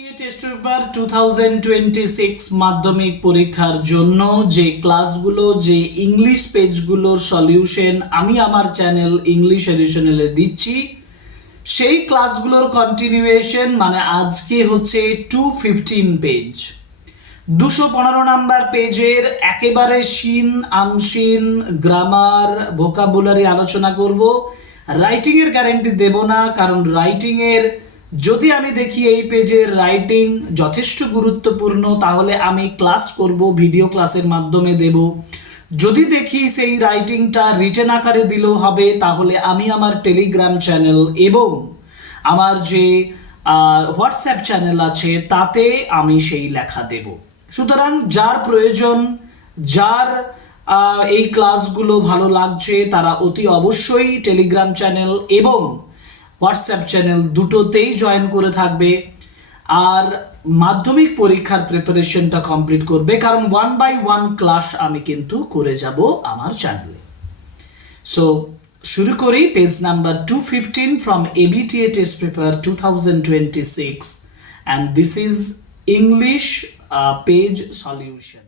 ABTA test paper 2026 মাধ্যমিক পরীক্ষার জন্য যে ক্লাসগুলো যে ইংলিশ পেজগুলোর সলিউশন আমি আমার চ্যানেল ইংলিশ এডিশনালে দিচ্ছি সেই ক্লাসগুলোর কন্টিনিউয়েশন মানে আজকে হচ্ছে 215 পেজ 215 নাম্বার পেজের একেবারে শিন আনশিন গ্রামার ভোকাবুলারি আলোচনা করব। রাইটিং এর গ্যারান্টি দেব না, কারণ রাইটিং এর যদি আমি দেখি এই পেজের রাইটিং যথেষ্ট গুরুত্বপূর্ণ তাহলে আমি ক্লাস করব, ভিডিও ক্লাসের মাধ্যমে দেব। যদি দেখি সেই রাইটিংটা রিটেন আকারে দিলেও হবে, তাহলে আমি আমার টেলিগ্রাম চ্যানেল এবং আমার যে হোয়াটসঅ্যাপ চ্যানেল আছে তাতে আমি সেই লেখা দেব। সুতরাং যার প্রয়োজন, যার এই ক্লাসগুলো ভালো লাগছে তারা অতি অবশ্যই টেলিগ্রাম চ্যানেল এবং হোয়াটসঅ্যাপ চ্যানেল দুটোতেই জয়েন করে থাকবে আর মাধ্যমিক পরীক্ষার প্রিপারেশনটা কমপ্লিট করবে, কারণ 1 by 1 ক্লাস আমি কিন্তু করে যাব আমার চ্যানেলে। সো শুরু করি page number 215 from ABTA Test Paper 2026 and this is English page solution.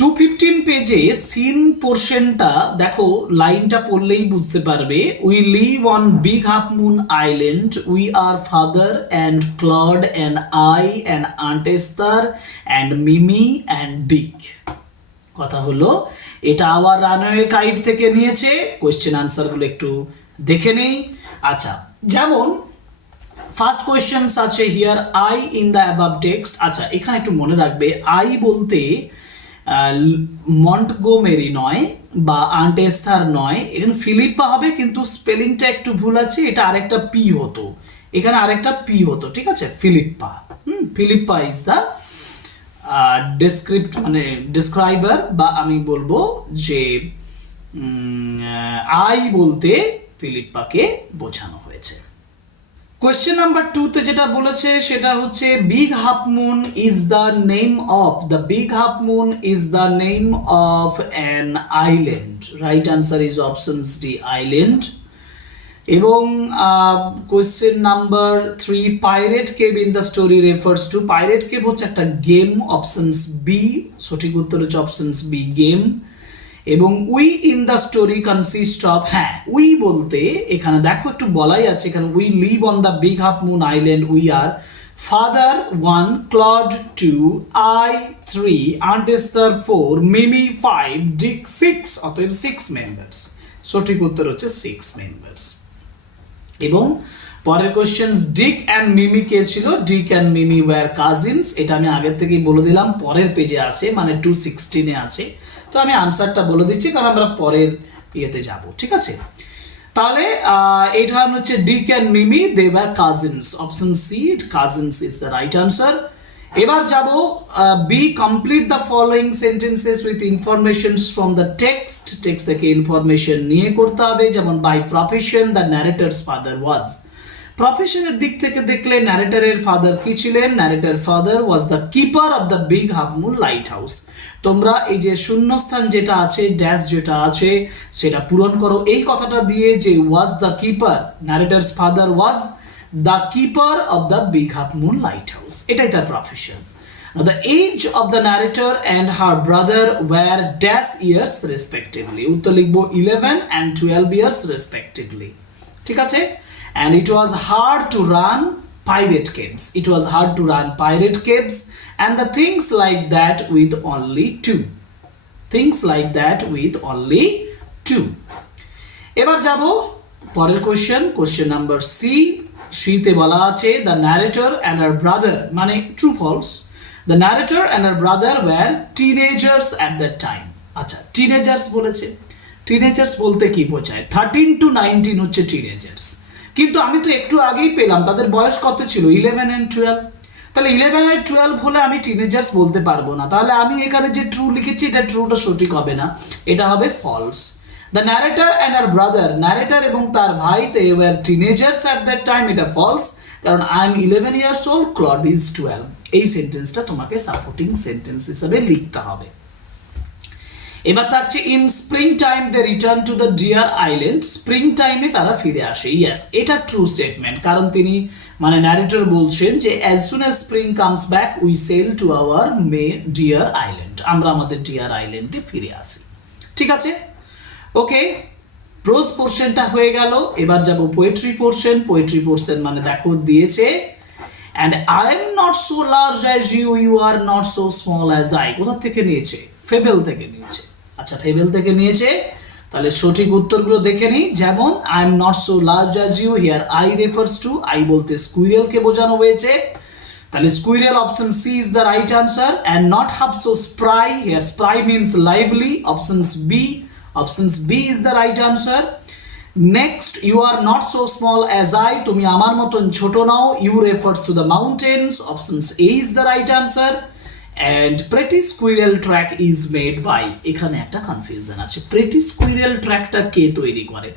215 পেজে সিন পোরশনটা দেখো, লাইনটা পড়লেই বুঝতে পারবে। We live on Big half Moon Island, we are father and Claude and I and aunt Esther and Mimi and Dick. কথা হলো এটা hour runway guide থেকে নিয়েছে। কোয়েশ্চেন আনসারগুলো একটু দেখে নেই। আচ্ছা, যেমন ফার্স্ট কোয়েশ্চেন্স আছে here I in the above text. আচ্ছা, এখানে একটু মনে রাখবে আই বলতে মন্টগোমেরি নয় বা আন্টেস্থার নয়, এখানে ফিলিপ্পা হবে, কিন্তু স্পেলিংটা একটু ভুল আছে, এটা আরেকটা পি হতো, এখানে আরেকটা পি হতো, ঠিক আছে? ফিলিপ্পা। ফিলিপ্পা ইজ দ্য ডেসক্রাইবার, বা আমি বলবো যে আই বলতে ফিলিপ্পাকে বোঝানো হয়েছে। কোয়েশ্চেন নাম্বার 2 তে যেটা বলেছে সেটা হচ্ছে big half moon is the name of, the big half moon is the name of an island. Right answer is options D, island. এবং question number 3 pirate cave in the story refers to, pirate cave হচ্ছে একটা game, options B, সঠিক উত্তর হচ্ছে options B, game. এবং we in the story consist of, হ্যাঁ we বলতে এখানে দেখো একটু বলাই আছে, এখানে we live on the big half Moon Island, we are father 1, Claude 2, I 3, aunt Esther 4, Mimi 5, Dick 6, অতএব 6 মেম্বার্স। সঠিক উত্তর হচ্ছে 6 মেম্বার্স। এবং পরের কোশ্চেন্স ডিক অ্যান্ড মিমি কে ছিল? Dick and Mimi were cousins. এটা আমি আগের থেকেই বলে দিলাম, পরের পেজে আছে, মানে 216 এ আছে। তো আমি আনসারটা বলে দিচ্ছি কারণ আমরা পরের ইয়েতে যাব, ঠিক আছে? তাহলে এটা হচ্ছে Dick and Mimi, they were cousins, option C, cousins is the right answer. এবার যাব B, complete the following sentences with informations from the text. Text থেকে ইনফরমেশন নিয়ে করতে হবে, যেমন by profession the narrator's father was. প্রফেশনের দিক থেকে দেখলে ন্যারেটরের ফাদার কি ছিলেন? Narrator father was the keeper of the big half moon lighthouse. তোমরা এই যে শূন্যস্থান যেটা আছে, ড্যাশ যেটা আছে, সেটা পূরণ করো এই কথাটা দিয়ে, যে was the keeper, narrator's father was the keeper of the big half moon lighthouse, এটাই তার profession. The age of the narrator and her brother were dash years respectively. উত্তর লিখবো 11 and 12 ইয়ার্স রেসপেক্টিভলি, ঠিক আছে? And it was hard to run pirate caves. It was hard to run pirate caves and the things like that with only 2. Things like that with only 2. এবার যাব পরের question number C. সিতে বলা আছে the narrator and her brother, মানে true false. The narrator and her brother were teenagers at that time. আচ্ছা, teenagers বলেছে, teenagers বলতে কি বোঝায়? 13 to 19 হচ্ছে teenagers, কিন্তু আমি তো একটু আগেই পেলাম তাদের বয়স কত ছিল? 11 and 12। তাহলে 11 and 12 হলে আমি টিনেজার্স বলতে পারবো না, তাহলে আমি এখানে যে ট্রু লিখেছি এটা ট্রুটা সঠিক হবে না, এটা হবে false. The narrator and her brother, narrator এবং তার ভাই, they were teenagers at that time, এটা ফলস, কারণ I am 11 years old, Claude is 12। এই সেন্টেন্সটা তোমাকে সাপোর্টিং সেন্টেন্স হিসেবে লিখতে হবে। এবার থাকছে in spring time they return to the Deer Island, spring টাইমে তারা ফিরে আসে। ইয়েস, এটা ট্রু স্টেটমেন্ট, কারণ তিনি মানে ন্যারেটর বলছেন যে as soon as spring comes back we sail to our Deer Island, আমরা আমাদের ডিয়ার আইল্যান্ডে ফিরে আসি। ঠিক আছে, ওকে, প্রোজ পোর্শনটা হয়ে গেল। এবার যাব পোয়েট্রি পোর্শন। পোয়েট্রি পোর্শন মানে দেখো দিয়েছে and I am not so large as you, you are not so small as I, কোথা থেকে নিয়েছে? ফেবেল থেকে নিয়েছে। আচ্ছা, ফেবেল থেকে নিয়েছে, তাহলে সঠিক উত্তরগুলো দেখে নিই। যেমন I am not so large as you, here I refers to, I বলতে squirrel কে বোঝানো হয়েছে, তাহলে squirrel option C is the right answer, and not half so spry, here spry means lively, options B is the right answer. Next, you are not so small as I, তুমি আমার মতন ছোট নাও, you refers to the mountains, options A is the right answer. And pretty squirrel track is made by, এখানে একটা confusion আছে, pretty squirrel ট্র্যাকটা কে তৈরি করে?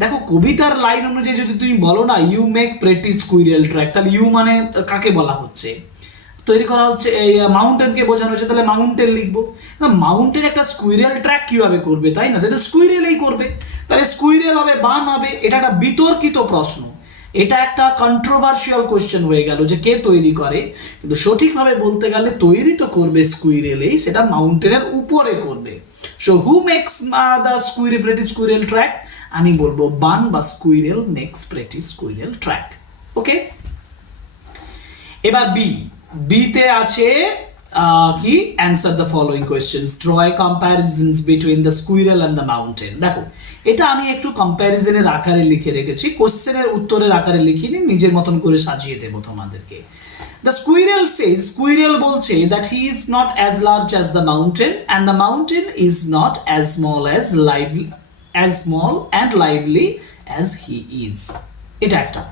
দেখো কবিতার লাইন অনুযায়ী যদি তুমি বলো না you make pretty squirrel track, তাহলে ইউ মানে কাকে বলা হচ্ছে? তৈরি করা হচ্ছে এই মাউন্টেনকে বোঝানো হচ্ছে, তাহলে মাউন্টেন লিখবো। মাউন্টেন একটা স্কুইরেল ট্র্যাক কিভাবে করবে, তাই না? সেটা স্কুইরেলই করবে, তাহলে স্কুইরেল হবে বান হবে। এটা একটা বিতর্কিত প্রশ্ন, এটা একটা কন্ট্রোভার্সিয়াল কোশ্চেন হয়ে গেল যে কে তৈরি করে, কিন্তু সঠিকভাবে বলতে গেলে তৈরি তো করবে স্কুইরেলেই, সেটা মাউন্টেনের উপরে করবে। So who makes the pretty squirrel track? আমি বলবো বান বা squirrel makes pretty squirrel track. Okay, এবার বিতে আছে কি answer the following questions, draw comparisons between the squirrel and the mountain. দেখো এটা আমি একটু কম্প্যারিজনের আকারে লিখে রেখেছি, কোশ্চেনের উত্তরের আকারে লিখিনি, নিজের মতন করে সাজিয়ে দেবো তোমাদেরকে। দ্য স্কুইরেল সেজ, স্কুইরেল বলছে that he is not as large as the mountain and the mountain is not as small and lively as he is, এটা একটা।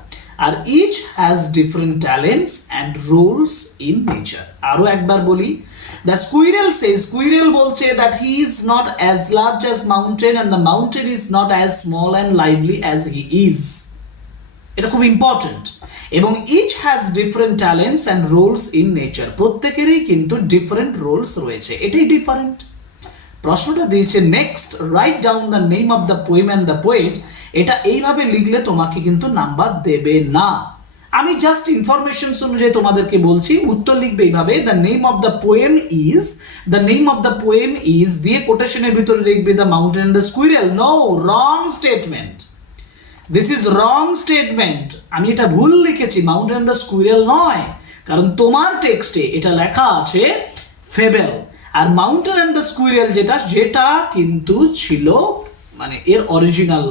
আর each has different talents and roles in nature. আরো একবার বলি, the squirrel says, squirrel বলছে that he is not as large as mountain and the mountain is not as small and lively as he is, এটা খুব important. এবং each has different talents and roles in nature, প্রত্যেকেরই কিন্তু different roles রয়েছে, এটাই different. প্রশ্নটা দিয়েছে next write down the name of the poem and the poet, এটা এইভাবে লিখলে তোমাকে কিন্তু নাম্বার দেবে না। আমি জাস্ট ইনফরমেশনস অনুযায়ী তোমাদেরকে বলছি, উত্তর লিখবে এইভাবে, the name of the poem is দিয়ে কোটেশনের ভিতরে লিখবে the mountain and the squirrel. No, wrong statement, this is wrong statement, আমি এটা ভুল লিখেছি, মাউন্টেন অ্যান্ড দ্য স্কুইরেল নয়, কারণ তোমার টেক্সটে এটা লেখা আছে ফেবেল, আর মাউন্টেন অ্যান্ড দ্য স্কুইরেল যেটা কিন্তু ছিল মানে এর অরিজিনাল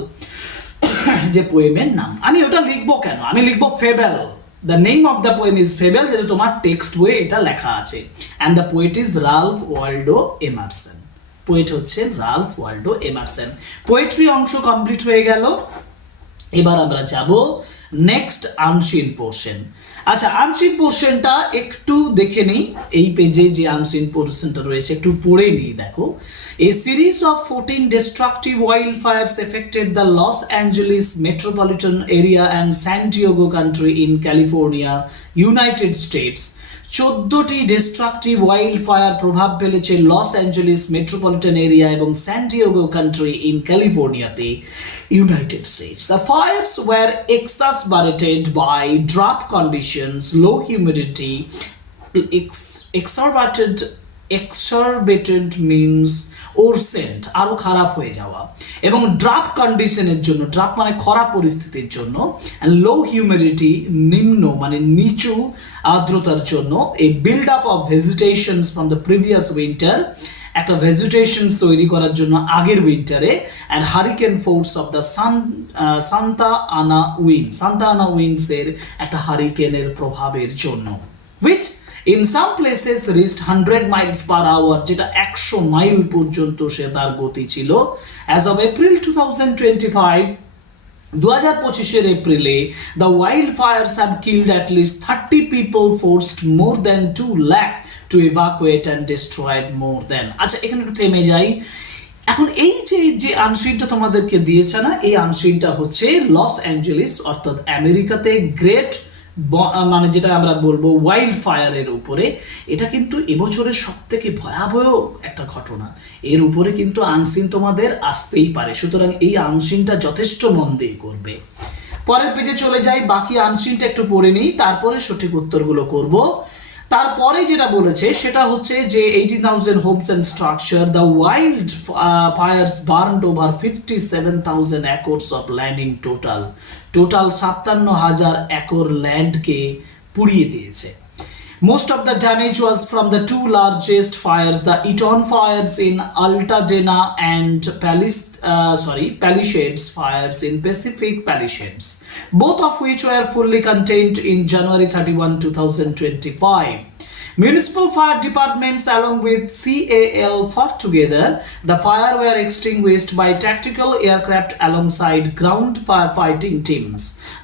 যে পোয়েমের নাম। আমি ওটা লিখবো কেন? আমি লিখবো fable, the name of the poem is fable, যেটা তোমার টেক্সট বইয়ে এটা লেখা আছে। And the poet is Ralph Waldo Emerson, poet হচ্ছে রাল্ফ ওয়াল্ডো এমারসন। পোয়েট্রি অংশ কমপ্লিট হয়ে গেল। এবার আমরা যাব নেক্সট আনসিন পোর্শন। আচ্ছা, আনসিন পোর্শনটা একটু দেখে নেই, এই পেজে যে আনসিন পোর্শনটা রয়েছে একটু পড়ে নিই। দেখো, a series of 14 destructive wildfires affected the Los Angeles metropolitan area and San Diego county in California, United States. 14টি ডিস্ট্রাকটিভ ওয়াইল্ড ফায়ার প্রভাব ফেলেছে লস অ্যাঞ্জেলিস মেট্রোপলিটন এরিয়া এবং স্যান ডিয়েগো কান্ট্রি ইন ক্যালিফোর্নিয়াতে, United States. The fires were exacerbated by drought conditions, low humidity, exacerbated means ওরসেন্ট, আরো খারাপ হয়ে যাওয়া, এবং ড্রাপ কন্ডিশনের জন্য, ড্রাপ মানে খরা পরিস্থিতির জন্য, লো হিউমিডিটি নিম্ন মানে নিচু আর্দ্রতার জন্য, a build up of vegetations from the previous winter, একটা ভেজিটেশনস তৈরি করার জন্য আগের উইন্টারে, and hurricane force of the Santa Ana winds এর একটা হারিকেনের প্রভাবের জন্য, which in some places reached 100 miles per hour, যেটা 100 মাইল পর্যন্ত সে তার গতি ছিল। as of April 2025, 2025 এপ্রিলে the wildfires have killed at least 30 people, forced more than 2 lakh to evacuate and destroyed more than। আচ্ছা, এখানে একটু থেমে যাই। এখন এই যে আনসিনটা তোমাদেরকে দিয়েছে না, এই আনসিনটা হচ্ছে লস অ্যাঞ্জেলিস অর্থাৎ আমেরিকাতে গ্রেট মানে যেটা আমরা বলবো ওয়াইল্ড ফায়ারের উপরে, এটা কিন্তু এবছরের সবথেকে ভয়াবহ একটা ঘটনা। এর উপরে কিন্তু আনসিন তোমাদের আসতেই পারে, সুতরাং এই আনসিনটা যথেষ্ট মন দিয়ে করবে। পরের পেজে চলে যাই, বাকি আনসিনটা একটু পড়ে নিই, তারপরে সঠিক উত্তরগুলো করব। তারপরে যেটা বলেছে সেটা হচ্ছে যে 18,000 homes and structure, the wild fires burned over 57,000 acres of land in total. 57,000 acre ল্যান্ডকে পুড়িয়ে দিয়েছে। Most of the damage was from the two largest fires, the Eton fires in Altadena and Palisades fires in Pacific Palisades, both of which were fully contained in January 31, 2025. Municipal fire departments along with CAL fought together. The fire were extinguished by tactical aircraft alongside ground firefighting teams.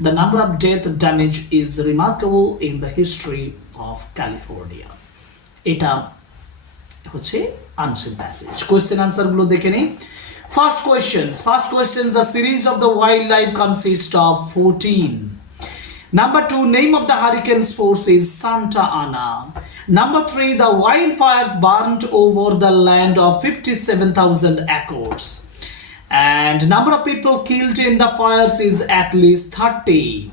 The number of death damage is remarkable in the history of California. এটা হচ্ছে answer passage. Question answer গুলো দেখে নিই। First questions, the series of the wildlife consists of 14. Number 2, name of the hurricane's force is Santa Ana. Number 3, the wildfires burned over the land of 57,000 acres. And number of people killed in the fires is at least 30.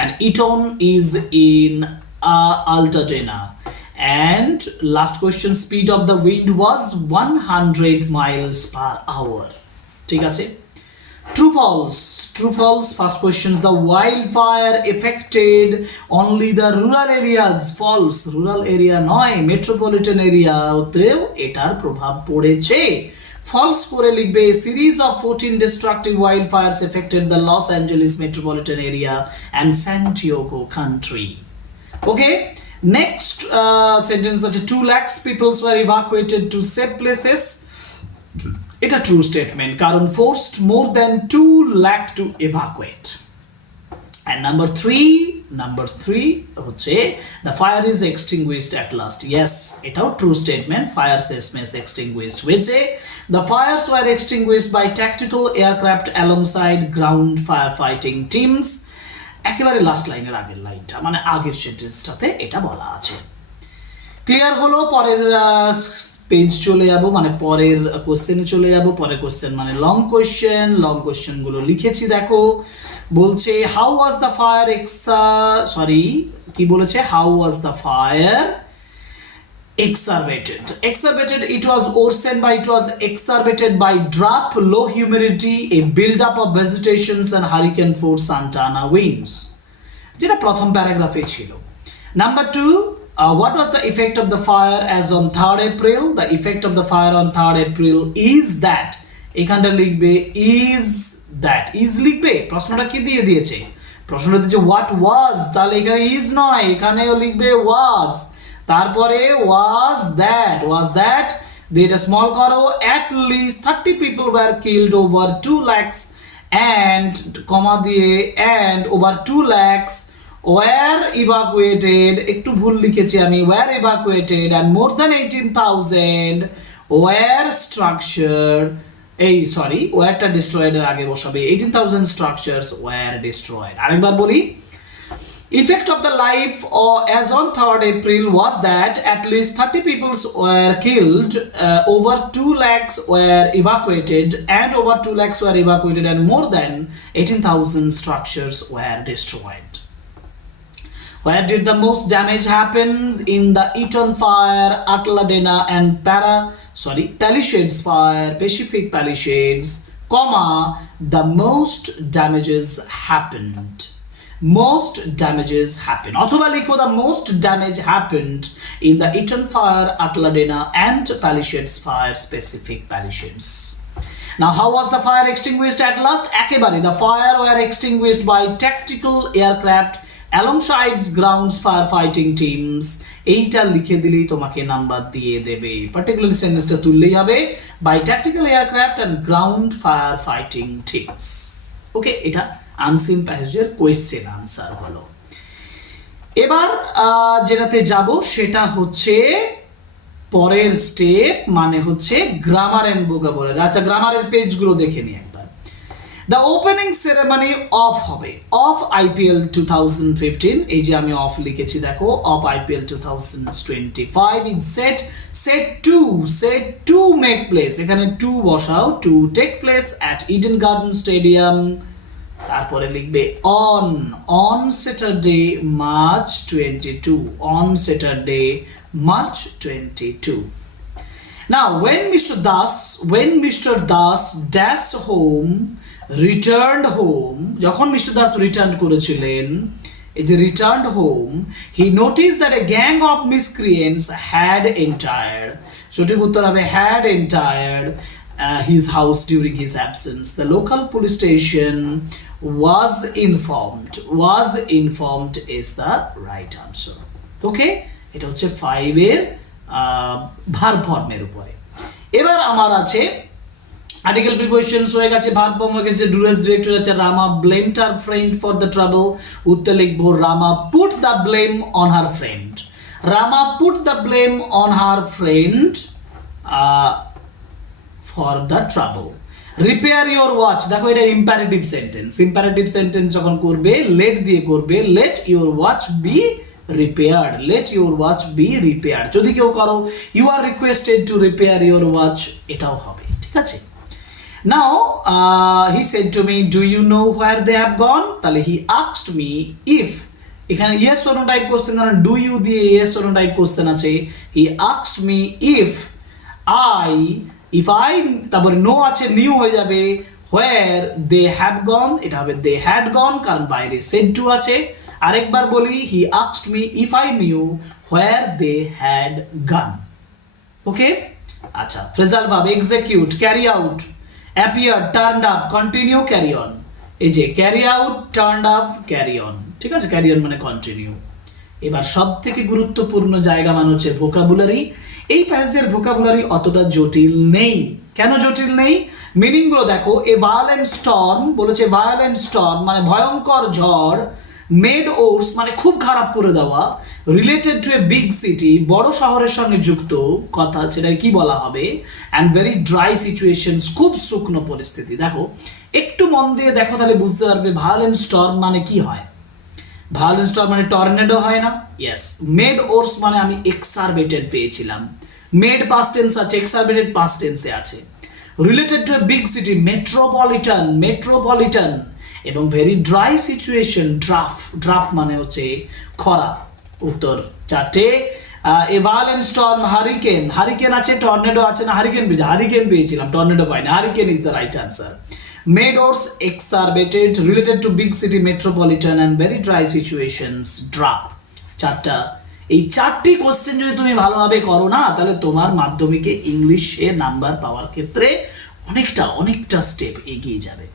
And Eton is in Altadena. And last question, speed of the wind was 100 miles per hour. ঠিক আছে, true false. First questions, the wildfire affected only the rural areas. False, rural area নয়, metropolitan area ওতেও এটার প্রভাব পড়েছে। False করে লিখবে, series of 14 destructive wildfires affected the Los Angeles metropolitan area and San Diego county. Okay, next sentence আছে 2 lakhs people were evacuated to safe places. এটা true statement, কারণ forced more than 2 lakh to evacuate. And number 3 হচ্ছে the fire is extinguished at last. Yes, এটাও true statement, fire শেষমেশ extinguished হয়েছে। The fires were extinguished by tactical aircraft alongside ground firefighting teams. একেবারে last লাইনের আগের লাইনটা, মানে আগের সেন্টেন্সটাতে এটা বলা আছে। ক্লিয়ার হলো? পরের পেজ চলে যাব, মানে পরের কোশ্চেনে চলে যাব। পরের কোশ্চেন মানে লং কোশ্চেন গুলো লিখেছি দেখো। বলছে how was the fire how was the fire exacerbated? It was exacerbated by drought, low humidity, a build up of vegetation and hurricane force Santa Ana winds, যেটা প্রথম প্যারাগ্রাফে ছিল। Number 2, what was the effect of the fire as on 3rd April? The effect of the fire on 3rd April is that, এখানটা লিখবে is লিখবে। প্রশ্নটা কি দিয়ে দিয়েছে? প্রশ্নটা দিয়েছে what was, তাহলে এখানে is নয়, এখানেও লিখবে was। তারপরে was that দিয়ে এটা স্মল করো, at least 30 people were killed, over 2 lakhs and কমা দিয়ে and over 2 lakhs were evacuated, একটু ভুল লিখেছি আমি, were evacuated and more than 18,000 were structured, ওয়ারটা destroyed এর আগে বসাবে, 18,000 structures were destroyed। আরেকবার বলি, effect of the life as on 3rd April was that at least 30 people were killed, over 2 lakhs were evacuated and over 2 lakhs were evacuated and more than 18,000 structures were destroyed. Where did the most damage happen? In the Eton fire, Altadena and Palisades fire, Pacific Palisades, the most damages happened. অথবা লিখো the most damage happened in the Eton fire, Altadena and Palisades fire, Pacific Palisades. Now how was the fire extinguished at last? একেবারে the fire were extinguished by tactical aircraft alongside ground firefighting teams. এইটা লিখে দিলেই তোমাকে number দিয়ে দেবে, particularly সেন্টেন্সটা তুললেই হবে by tactical aircraft and ground firefighting teams. ওকে, এটা আনসিন প্যাসেজের কোয়েশ্চেন আনসার হলো। এবার যেটাতে যাব সেটা হচ্ছে পরের স্টেপ, মানে হচ্ছে গ্রামার এন্ড ভোকাবুলারি। আচ্ছা, গ্রামারের পেজগুলো দেখে নিই একবার। দ্য ওপেনিং সেরেমনি অফ হবে অফ আইপিএল 2015, এই যে আমি অফ লিখেছি দেখো, of IPL 2025 is set to make place, এখানে টু বসাও, to take place at Eden Garden stadium, তারপরে লিখবে on Saturday March 22, on Saturday March 22. Now when Mr. Das dashed home, returned home, যখন মিস্টার দাস রিটার্ন করেছিলেন, এই যে returned home, he noticed that a gang of miscreants had entered, সঠিক উত্তর হবে had entered his house during his absence. The local police station was informed is the right answer. Okay, এটা হচ্ছে 5 এর verb ফর্মের উপরে। এবার আমার আছে আর্টিকেল প্রিপোজিশনস হয়ে গেছে, ভার্ব ফর্ম হয়ে গেছে, ডুরেস ডিরেক্টর আছে, Rama blamed her friend for the trouble, উত্তর লিখবো Rama put the blame on her friend, Rama put the blame on her friend for the trouble. Repair your watch, দেখো এটা ইম্পারেটিভ সেন্টেন্স যখন করবে লেট দিয়ে করবে, let your watch be repaired, let your watch be repaired, যদি কেউ করো you are requested to repair your watch, এটাও হবে, ঠিক আছে। Now he said to me, do you know where they have gone, তাহলে he asked me if, এখানে yes or no type question, কারণ do you দিয়ে yes or no type question আছে, he asked me if I তারপরে no আছে, new হয়ে যাবে, where they have gone, এটা হবে they had gone, কারণ বাইরে said to আছে। আরেকবার বলি, he asked me if I knew where they had gone. Okay, আচ্ছা, phrasal verb execute, carry out, appear, turned up, continue, carry on, এই যে carry out, turned up, carry on, ঠিক আছে, carry on মানে continue। এবার সব থেকে গুরুত্বপূর্ণ জায়গা মানে হচ্ছে ভোকাবুলারি। এই প্যাসেজের ভোকাবুলারি অতটা জটিল নেই। কেন জটিল নেই? মিনিং গুলো দেখো, এ ভায়োলেন্ট স্টর্ম বলেছে, ভায়োলেন্ট স্টর্ম মানে ভয়ঙ্কর ঝড়, মেড ওর্স মানে খুব খারাপ করে দেওয়া, related to a big city বড় শহরের সঙ্গে যুক্ত কথা, সেটাকে কি বলা হবে, অ্যান্ড ভেরি ড্রাই সিচুয়েশনস খুব শুকনো পরিস্থিতি। দেখো একটু মন দিয়ে দেখো তাহলে বুঝতে পারবে ভায়োলেন্ট স্টর্ম মানে কি হয়। ভায়োলেন্ট স্টর্ম মানে টর্নেডো হয় না? ইয়েস। মেড ওর্স মানে আমি এক্সারবেটেড পেয়েছিলাম, মেড পাস্ট টেন্স আছে, এক্সারবেটেড পাস্ট টেন্সে আছে। Related to a big city metropolitan এবং ভেরি ড্রাই সিচুয়েশন ড্রাফ মানে হচ্ছে খরা। উত্তর 4টে। এ ভায়োলেন্ট স্টর্ম, হারিকেন আছে, টর্নেডো আছে না, হারিকেন পেয়েছিলাম, টর্নেডো পাইনি, hurricane is the right answer. Made worse exacerbated, related to big city metropolitan and very dry situations drought. 4টা। এই 4টি কোশ্চেন যদি তুমি ভালোভাবে করো না, তাহলে তোমার মাধ্যমিকে ইংলিশে নাম্বার পাওয়ার ক্ষেত্রে অনেকটা স্টেপ এগিয়ে যাবে।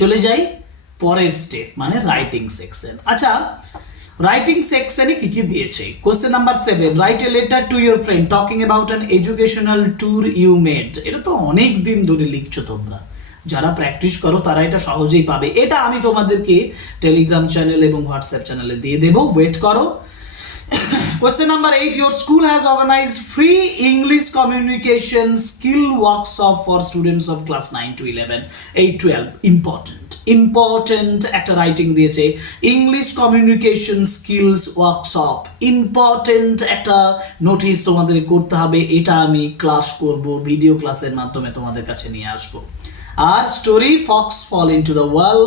চলে যাই পরের স্টেপ মানে রাইটিং সেকশন। আচ্ছা, রাইটিং সেকশনে কি কি দিয়েছে? Question number 7, write a letter to your friend talking about an educational tour you made. এটা তো অনেক দিন ধরে লিখছো তোমরা, যারা প্র্যাকটিস করো তারা এটা সহজেই পাবে। এটা আমি তোমাদেরকে টেলিগ্রাম চ্যানেল এবং হোয়াটসঅ্যাপ চ্যানেলে দিয়ে দেবো, ওয়েট করো। Question number 8, your school has organized free English communication skill workshop for students of class 9 to 11, 8, 12. Important একটা রাইটিং দিয়েছে, English communication skills workshop. Important একটা নোটিস তোমাদের করতে হবে, এটা আমি ক্লাস করব, ভিডিও ক্লাসের মাধ্যমে তোমাদের কাছে নিয়ে আসবো। আর story, fox fall into the well,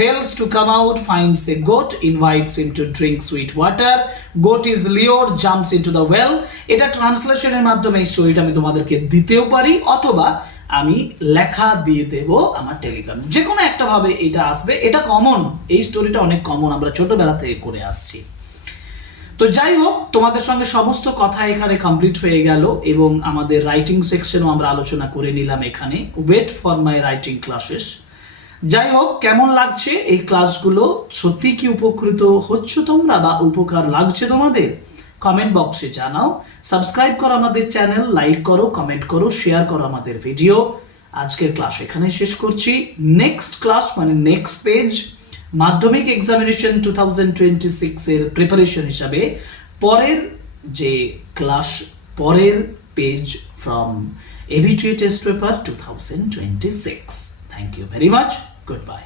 fails to come out, finds a goat, invites him to drink sweet water, goat is lured, jumps into the well। এটা ট্রান্সলেশনের মাধ্যমে এই স্টোরিটা আমি তোমাদেরকে দিতেও পারি, অথবা আমি লেখা দিয়ে দেব আমার টেলিগ্রাম, যে কোনো একটা ভাবে এটা আসবে। এটা কমন, এই স্টোরিটা অনেক কমন, আমরা ছোটবেলা থেকে করে আসছি। তো যাই হোক, তোমাদের সঙ্গে সমস্ত কথা এখানে কমপ্লিট হয়ে গেল এবং আমাদের রাইটিং সেকশনও আমরা আলোচনা করে নিলাম এখানে। Wait for my writing classes. যাই হোক, কেমন লাগছে এই ক্লাসগুলো? সত্যি কি উপকৃত হচ্ছ তোমরা বা উপকার লাগছে তোমাদের? কমেন্ট বক্সে জানাও। সাবস্ক্রাইব করো আমাদের চ্যানেল, লাইক করো, কমেন্ট করো, শেয়ার করো আমাদের ভিডিও। আজকের ক্লাস এখানে শেষ করছি। নেক্সট ক্লাস মানে নেক্সট পেজ, মাধ্যমিক এক্সামিনেশন 2026 এর প্রিপারেশন হিসাবে পরের যে ক্লাস, পরের page from ABTA Test Paper 2026। Thank you very much. Goodbye.